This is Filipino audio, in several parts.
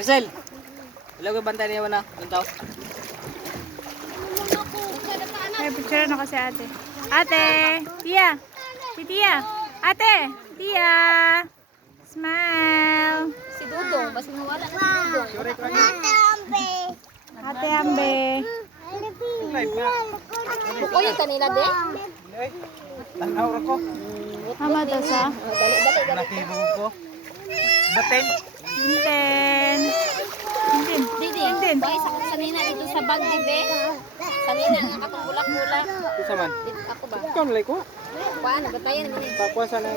Crisel! Ilaw ko bantay niya na. Doon tao. Ay, picture na kasi ate. Ate! Tia! Si Tia! Ate! Tia! Smile! Si Dudong, basta nawala na si Dudong. Ate Ambe! Buko yung kanina din? Tanaw ko. Mama daw sa? Nakibog ko. Baten. Hinten! Hinten! Didi, Hinten! boy, sa kanina dito sa bag, dibe? Kanina, ang akong bulak-bulak. Isa man. Dito ako ba? Ikaw nalay ko. Kuhaan, nagatayan naman eh. Tapos sana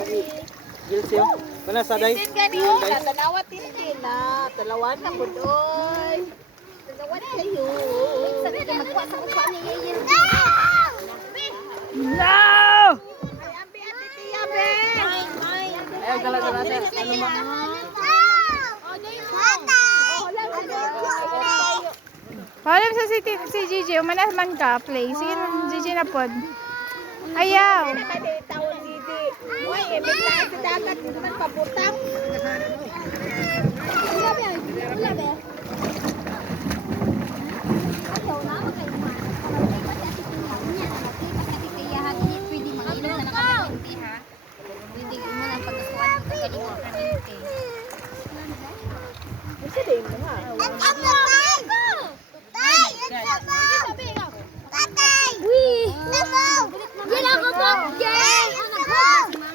gilsyo. Mana sa day? Kanina, tanawat din na. Talawan na po doon. Talawan kayo. Sabi ko, magkuha sa kukuha ni Yayin. No! Ayaw dala-dala sir. Ano ba? Wala sa si Gigi, umanas man ka, play. Sige na, Gigi na pod. Ayaw.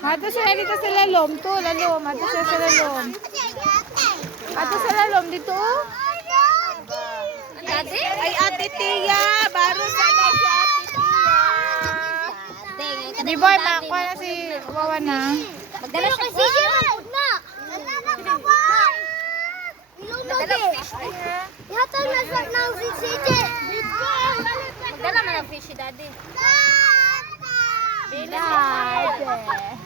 Ato sila dito sa lalom to, lalom. Ato sila sa lalom. Ato sa lalom dito. Ay, Ate Tia! Baro sa si Ate Tia! Di boy, makuha na si Wawa na. Magdala siya ko. Ihatag na sa ng CJ. Magdala man ang fishy daddy. Dad.